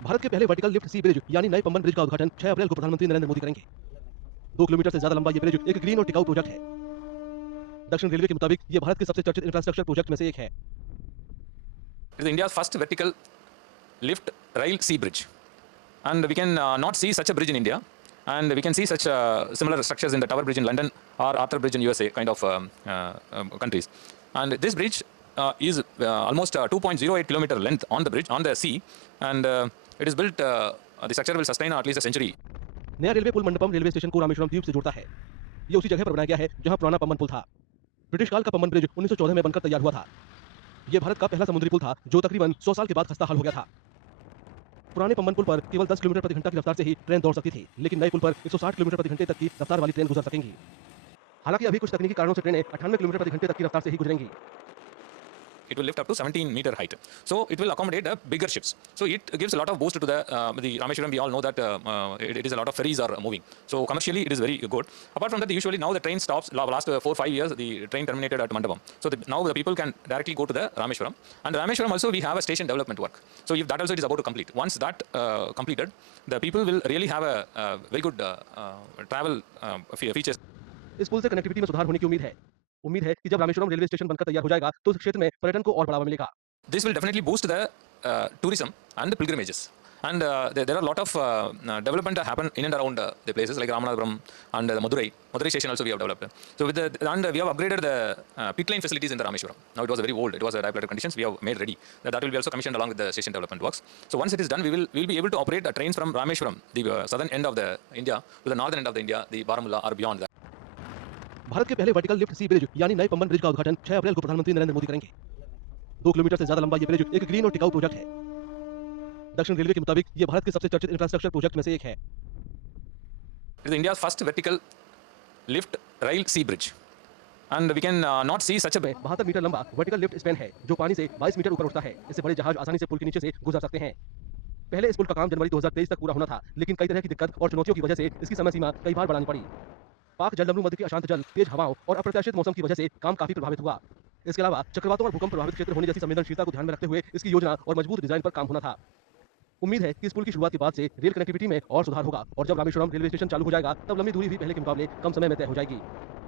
भारत के पहले vertical lift सी bridge यानी नए पंबन ब्रिज का उद्घाटन 6 अप्रैल को प्रधानमंत्री नरेंद्र मोदी करेंगे। 2 किलोमीटर से ज्यादा लंबा ये ब्रिज एक ग्रीन और टिकाऊ प्रोजेक्ट है। दक्षिण रेलवे के मुताबिक ये भारत के सबसे चर्चित इंफ्रास्ट्रक्चर प्रोजेक्ट में से एक है। It is India's first vertical lift rail sea bridge, and we can not see such a bridge in India, and we can see such similar structures in the Tower Bridge in London or Arthur Bridge in USA kind of countries. And this bridge is almost 2.08 kilometer length on the bridge on the sea, and it is built. The structure will sustain at least a century. नया railway पुल Mandapam railway station को रामेश्वरम द्वीप से जोड़ता है। ये उसी जगह पर बनाया गया है जहां पुराना पंबन पुल था। ब्रिटिश काल का पंबन ब्रिज 1914 में बनकर तैयार हुआ था। ये भारत का पहला समुद्री पुल था जो तकरीबन 100 साल के बाद खस्ता हाल हो गया था। पुराने पंबन पुल पर केवल 10 किलोमीटर प्रति घंटा की रफ्तार से ही ट्रेन दौड़ सकती थी, लेकिन नए पुल पर 160 किलोमीटर प्रति घंटे तक की रफ्तार वाली ट्रेन गुजर सकेंगी। हालांकि अभी कुछ तकनीकी कारणों से ट्रेनें 98 किलोमीटर प्रति घंटे तक की रफ्तार से ही गुजरेंगी। It will lift up to 17-meter height, so it will accommodate bigger ships. So it gives a lot of boost to the Rameshwaram. We all know that it is a lot of ferries are moving. So commercially, it is very good. Apart from that, usually now the train stops. Last 4-5 years, the train terminated at Mandapam. So now the people can directly go to the Rameshwaram. And Rameshwaram also we have a station development work. So if that also is about to complete, once that completed, the people will really have a very good travel features. इस पुल से connectivity में सुधार होने की उम्मीद है कि जब रामेश्वरम रेलवे स्टेशन बनकर तैयार हो जाएगा तो इस क्षेत्र में पर्यटन को और बढ़ावा मिलेगा। This will definitely boost the tourism and the pilgrimages. And there are a lot of development that happen in and around the places like Ramanathapuram and the Madurai station also we have developed. So with and we have upgraded the pit lane facilities in the Rameshwaram. Now it was very old. It was a dilapidated conditions. We have made ready. That will be also commissioned along with the station development works. So once it is done, we will be able to operate trains from Rameshwaram, the southern end of the India, to the northern end of the India, the Baramulla or beyond that. Bharat के पहले vertical lift सी bridge यानी नए Pamban bridge का उद्घाटन 6 अप्रैल को प्रधानमंत्री नरेंद्र मोदी करेंगे। 2 kilometre से ज्यादा लंबा ये ब्रिज एक ग्रीन और टिकाऊ प्रोजेक्ट है। दक्षिण रेलवे के मुताबिक ये भारत के सबसे चर्चित इंफ्रास्ट्रक्चर प्रोजेक्ट में से एक है। It is India's first vertical lift rail sea bridge, and we can not see such a 72 metre लंबा वर्टिकल लिफ्ट स्पैन है जो पानी से 22 मीटर ऊपर उठता है। इससे बड़े जहाज आसानी से पुल के नीचे से गुजर सकते हैं। पहले इस पुल का काम जनवरी 2023 तक पूरा होना था, लेकिन कई तरह की दिक्कत और चुनौतियों की वजह से इसकी समय सीमा कई बार बढ़ानी पड़ी। पाक जलडमरू मध्य की अशांत जल, तेज हवाओं और अप्रत्याशित मौसम की वजह से काम काफी प्रभावित हुआ। इसके अलावा चक्रवातों और भूकंप प्रभावित क्षेत्र होने जैसी संवेदनशीलता को ध्यान में रखते हुए इसकी योजना और मजबूत डिजाइन पर काम होना था। उम्मीद है कि इस पुल की शुरुआत के बाद से रेल कनेक्टिविटी में और सुधार होगा और जब रामेश्वरम रेलवे स्टेशन चालू हो जाएगा तब लंबी दूरी भी पहले के मुकाबले कम समय में तय हो जाएगी।